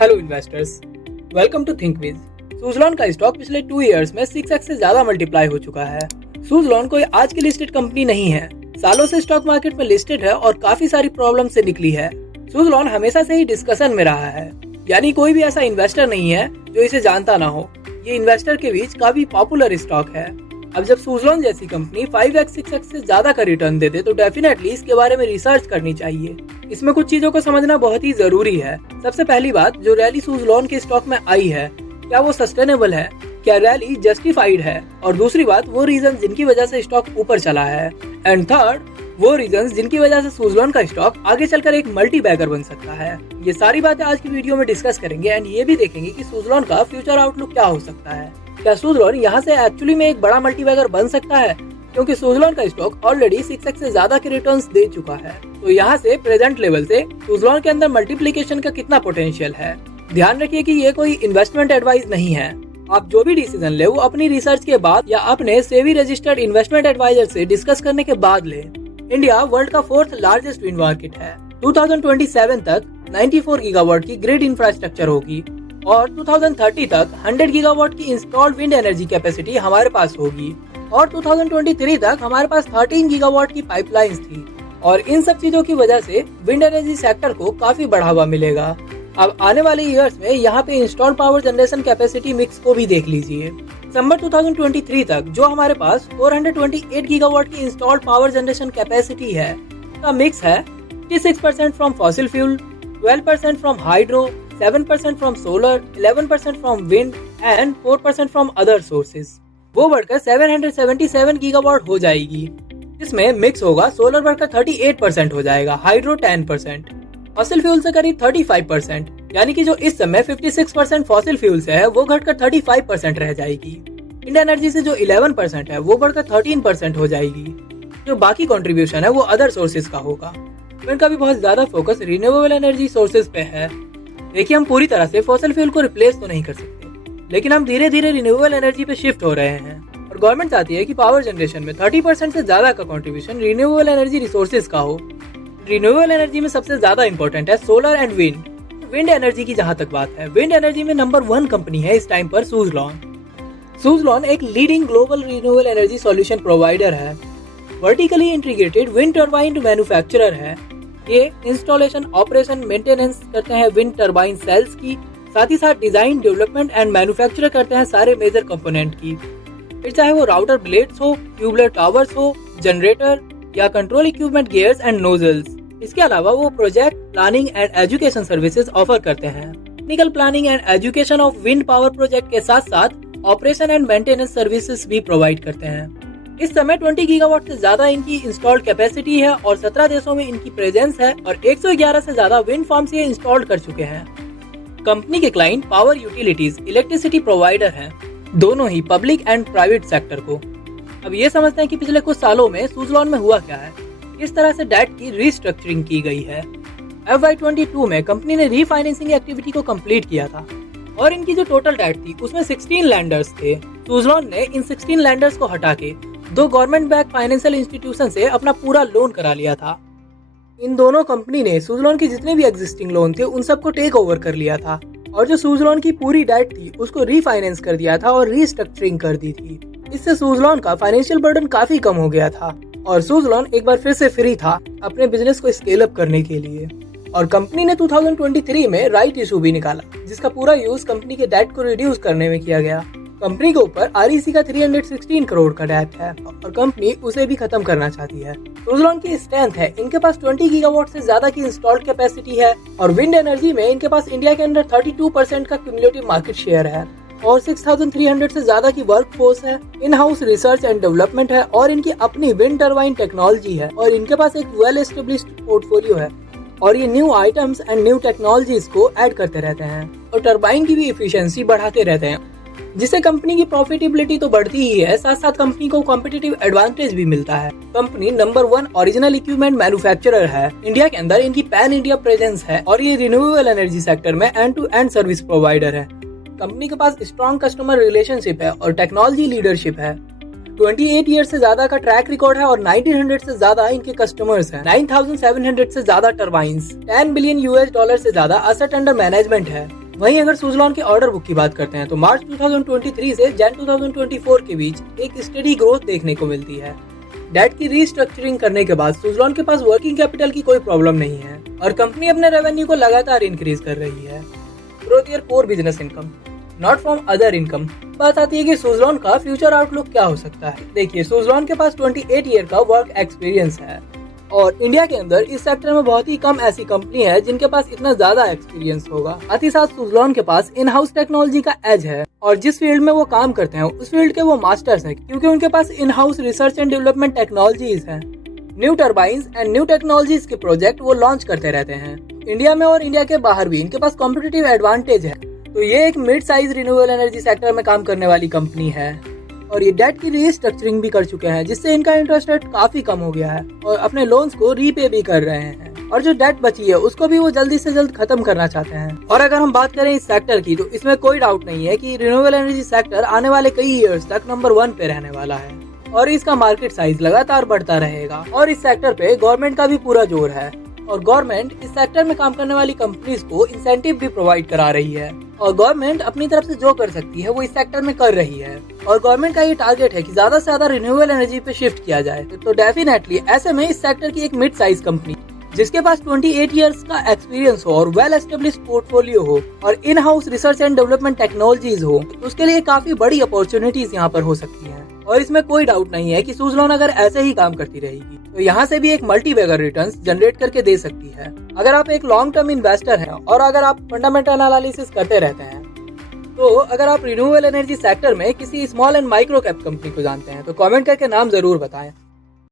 Hello investors, welcome to Thinkwiz. Suzlon का stock पिछले 2 years में 6x से ज्यादा मल्टीप्लाई हो चुका है। सुज़लॉन कोई आज की लिस्टेड कंपनी नहीं है, सालों से स्टॉक मार्केट में लिस्टेड है और काफी सारी प्रॉब्लम से निकली है। सुज़लॉन हमेशा से ही डिस्कशन में रहा है, यानी कोई भी ऐसा इन्वेस्टर नहीं है जो इसे जानता ना हो। ये इन्वेस्टर के बीच काफी पॉपुलर स्टॉक है। अब जब सुज़लॉन जैसी कंपनी 5x 6x से ज्यादा का रिटर्न देते तो डेफिनेटली इसके बारे में रिसर्च करनी चाहिए। इसमें कुछ चीजों को समझना बहुत ही जरूरी है। सबसे पहली बात, जो रैली सुज़लॉन के स्टॉक में आई है, क्या वो सस्टेनेबल है, क्या रैली जस्टिफाइड है, और दूसरी बात, वो रीजन जिनकी वजह से स्टॉक ऊपर चला है, एंड थर्ड, वो रीजन जिनकी वजह से सुज़लॉन का स्टॉक आगे चलकर एक मल्टी बैगर बन सकता है। ये सारी बातें आज की वीडियो में डिस्कस करेंगे एंड ये भी देखेंगे कि सुज़लॉन का फ्यूचर आउटलुक क्या हो सकता है। क्या सुज़लॉन यहाँ से एक्चुअली में एक बड़ा मल्टीबैगर बन सकता है, क्योंकि सुज़लॉन का स्टॉक ऑलरेडी 6x से ज्यादा के रिटर्न्स दे चुका है। तो यहाँ से प्रेजेंट लेवल से सुज़लॉन के अंदर मल्टीप्लिकेशन का कितना पोटेंशियल है। ध्यान रखिए कि ये कोई इन्वेस्टमेंट एडवाइस नहीं है। आप जो भी डिसीजन ले वो अपनी रिसर्च के बाद या अपने सेबी रजिस्टर्ड इन्वेस्टमेंट एडवाइजर से डिस्कस करने के बाद ले। इंडिया वर्ल्ड का 4th लार्जेस्ट विंड मार्केट है। 2027 तक 94 गीगावाट की ग्रिड इंफ्रास्ट्रक्चर होगी और 2030 तक 100 गीगावाट की इंस्टॉल्ड विंड एनर्जी कैपेसिटी हमारे पास होगी और 2023 तक हमारे पास 13 गीगावाट की पाइपलाइंस थी। और इन सब चीजों की वजह से विंड एनर्जी सेक्टर को काफी बढ़ावा मिलेगा। अब आने वाले ईयर्स में यहाँ पे installed power generation capacity mix को भी देख लीजिए। दिसंबर 2023 तक जो हमारे पास 428 गीगावाट की इंस्टॉल्ड पावर जनरेशन कैपेसिटी है, का मिक्स है 56% from fossil fuel, 12% from hydro, 7% from solar, 11% from wind and 4% from other sources. वो बढ़कर 777 गीगावाट हो जाएगी। इसमें मिक्स होगा, सोलर बढ़कर 38% हो जाएगा, हाइड्रो 10%, फॉसिल फ्यूल से करीब 35%, यानी कि जो इस समय 56% फॉसिल फ्यूल से है वो घटकर 35% रह जाएगी। विंड एनर्जी से जो 11% है वो बढ़कर 13% हो जाएगी। जो बाकी कंट्रीब्यूशन है वो अदर सोर्सेज का होगा। इनका भी बहुत ज्यादा फोकस रिन्यूएबल एनर्जी सोर्सेज पे है। देखिए, हम पूरी तरह से फॉसिल फ्यूल को रिप्लेस तो नहीं कर सकते, लेकिन हम धीरे धीरे रिन्यूएबल एनर्जी पे शिफ्ट हो रहे हैं और गवर्नमेंट चाहती है कि पावर जनरेशन में 30% से ज्यादा का कंट्रीब्यूशन रिन्यूएबल एनर्जी रिसोर्सेज का हो। रिन्यूएबल एनर्जी में सबसे ज्यादा इंपॉर्टेंट है solar and wind. Wind energy की जहां तक बात है, विंड एनर्जी में नंबर 1 कंपनी है इस टाइम पर सुज़लॉन। सुज़लॉन एक leading global renewable energy solution provider है, vertically integrated wind turbine manufacturer है। ये इंस्टॉलेशन, ऑपरेशन, मेंटेनेंस करते हैं विंड टरबाइन सेल्स की, साथ ही साथ डिजाइन, डेवलपमेंट एंड मैन्युफैक्चर करते हैं सारे मेजर कंपोनेंट की। फिर चाहे वो राउटर ब्लेड्स हो, ट्यूबलर टावर्स हो, जनरेटर या control equipment, gears and nozzles. इसके अलावा वो project planning and education services offer करते हैं। Technical planning and education of wind power project के साथ साथ ऑपरेशन एंड मेंटेनेंस सर्विसेज भी प्रोवाइड करते हैं। इस समय 20 गीगावाट से ज्यादा इनकी इंस्टॉल्ड कैपेसिटी है और 17 देशों में इनकी प्रेजेंस है और 111 से ज्यादा विंड फार्म्स ये इंस्टॉल्ड कर चुके हैं। कंपनी के client power utilities, electricity provider हैं, दोनों ही पब्लिक एंड प्राइवेट सेक्टर को। अब ये समझते हैं कि पिछले कुछ सालों में सुज़लॉन में हुआ क्या है, किस तरह से डेट की रीस्ट्रक्चरिंग की गई है। FY22 में कंपनी ने रीफाइनेंसिंग एक्टिविटी को कंप्लीट किया था और इनकी जो टोटल डेट थी उसमें 16 लैंडर्स थे। सुज़लॉन ने इन 16 लैंडर्स को हटा के 2 गवर्नमेंट बैक फाइनेंशियल इंस्टीट्यूशन से अपना पूरा लोन करा लिया था। इन दोनों कंपनी ने सुज़लॉन के जितने भी एग्जिस्टिंग लोन थे उन सबको टेक ओवर कर लिया था और जो सुज़लॉन की पूरी डेट थी उसको रीफाइनेंस कर दिया था और रीस्ट्रक्चरिंग कर दी थी। इससे सुज़लॉन का फाइनेंशियल बर्डन काफी कम हो गया था और सुज़लॉन एक बार फिर से फ्री था अपने बिजनेस को स्केल अप करने के लिए। और कंपनी ने 2023 में राइट इशू भी निकाला, जिसका पूरा यूज कंपनी के डेट को रिड्यूस करने में किया गया। कंपनी के ऊपर REC का 316 करोड़ का डेट है और कंपनी उसे भी खत्म करना चाहती है। सुज़लॉन की स्ट्रेंथ है, इनके पास 20 गीगावाट से ज्यादा की इंस्टॉल्ड कैपेसिटी है और विंड एनर्जी में इनके पास इंडिया के अंदर 32% का क्यूमुलेटिव मार्केट शेयर है और 6300 से ज्यादा की वर्क फोर्स है। इन हाउस रिसर्च एंड डेवलपमेंट है और इनकी अपनी विंड टरबाइन टेक्नोलॉजी है और इनके पास एक वेल एस्टेब्लिश्ड पोर्टफोलियो है और ये new items and new technologies को ऐड करते रहते हैं और टरबाइन की भी एफिशिएंसी बढ़ाते रहते हैं, जिससे कंपनी की प्रॉफिटेबिलिटी तो बढ़ती ही है, साथ साथ कंपनी को कॉम्पिटिटिव एडवांटेज भी मिलता है। Company number 1 original equipment manufacturer है। इंडिया के अंदर इनकी पैन इंडिया प्रेजेंस है और ये रिन्यूएबल एनर्जी सेक्टर में end to end service provider है। कंपनी के पास स्ट्रॉन्ग कस्टमर रिलेशनशिप है और टेक्नोलॉजी लीडरशिप है। 28 ईयर से ज्यादा का ट्रैक रिकॉर्ड है और 1900 से ज्यादा इनके कस्टमर्स हैं। 9700 से ज्यादा टरबाइंस, $10 बिलियन से ज्यादा असेट अंडर मैनेजमेंट है। वहीं अगर सुज़लॉन के ऑर्डर बुक की बात करते हैं तो मार्च 2023 से जन 2024 के बीच एक स्टेडी ग्रोथ देखने को मिलती है। डेट की रीस्ट्रक्चरिंग करने के बाद सुज़लॉन के पास वर्किंग कैपिटल की कोई प्रॉब्लम नहीं है और कंपनी अपने रेवेन्यू को लगातार इंक्रीज कर रही है। Growth year core business income not from other income. बात आती है कि सुज़लॉन का फ्यूचर आउटलुक क्या हो सकता है। देखिए, सुज़लॉन के पास 28 ईयर का वर्क एक्सपीरियंस है और इंडिया के अंदर इस सेक्टर में बहुत ही कम ऐसी कंपनी है जिनके पास इतना ज्यादा एक्सपीरियंस होगा। साथ ही साथ सुज़लॉन के पास इन हाउस टेक्नोलॉजी का एज है और जिस फील्ड में वो काम करते हैं उस फील्ड के वो मास्टर्स हैं, क्योंकि उनके पास in house research and development technologies हैं। New turbines and new technologies के प्रोजेक्ट वो लॉन्च करते रहते हैं। इंडिया में और इंडिया के बाहर भी इनके पास कॉम्पिटिटिव एडवांटेज है। तो ये एक mid size renewable energy sector में काम करने वाली कंपनी है और ये डेट की रीस्ट्रक्चरिंग भी कर चुके हैं, जिससे इनका इंटरेस्ट रेट काफी कम हो गया है और अपने लोन्स को रीपे भी कर रहे हैं और जो डेट बची है उसको भी वो जल्दी से जल्द खत्म करना चाहते हैं। और अगर हम बात करें इस सेक्टर की तो इसमें कोई डाउट नहीं है कि रिन्यूएबल एनर्जी सेक्टर आने वाले कई ईयर्स तक नंबर 1 पे रहने वाला है और इसका मार्केट साइज लगातार बढ़ता रहेगा। और इस सेक्टर पे गवर्नमेंट का भी पूरा जोर है और गवर्नमेंट इस सेक्टर में काम करने वाली कंपनीज को इंसेंटिव भी प्रोवाइड करा रही है और गवर्नमेंट अपनी तरफ से जो कर सकती है वो इस सेक्टर में कर रही है और गवर्नमेंट का ये टारगेट है कि ज्यादा से ज्यादा रिन्यूएबल एनर्जी पे शिफ्ट किया जाए। तो डेफिनेटली ऐसे में इस सेक्टर की एक मिड साइज कंपनी जिसके पास 28 इयर्स का एक्सपीरियंस हो और वेल एस्टेब्लिश्ड पोर्टफोलियो हो और इन house research and development technologies हो, उसके लिए काफी बड़ी अपॉर्चुनिटीज यहाँ पर हो सकती हैं। और इसमें कोई डाउट नहीं है कि सुज़लॉन अगर ऐसे ही काम करती रहेगी तो यहाँ से भी एक मल्टी बैगर रिटर्न्स जनरेट करके दे सकती है। अगर आप एक लॉन्ग टर्म इन्वेस्टर हैं और अगर आप फंडामेंटल एनालिसिस करते रहते हैं तो अगर आप रिन्यूएबल एनर्जी सेक्टर में किसी small and micro cap company को जानते हैं तो कमेंट करके नाम जरूर बताएं।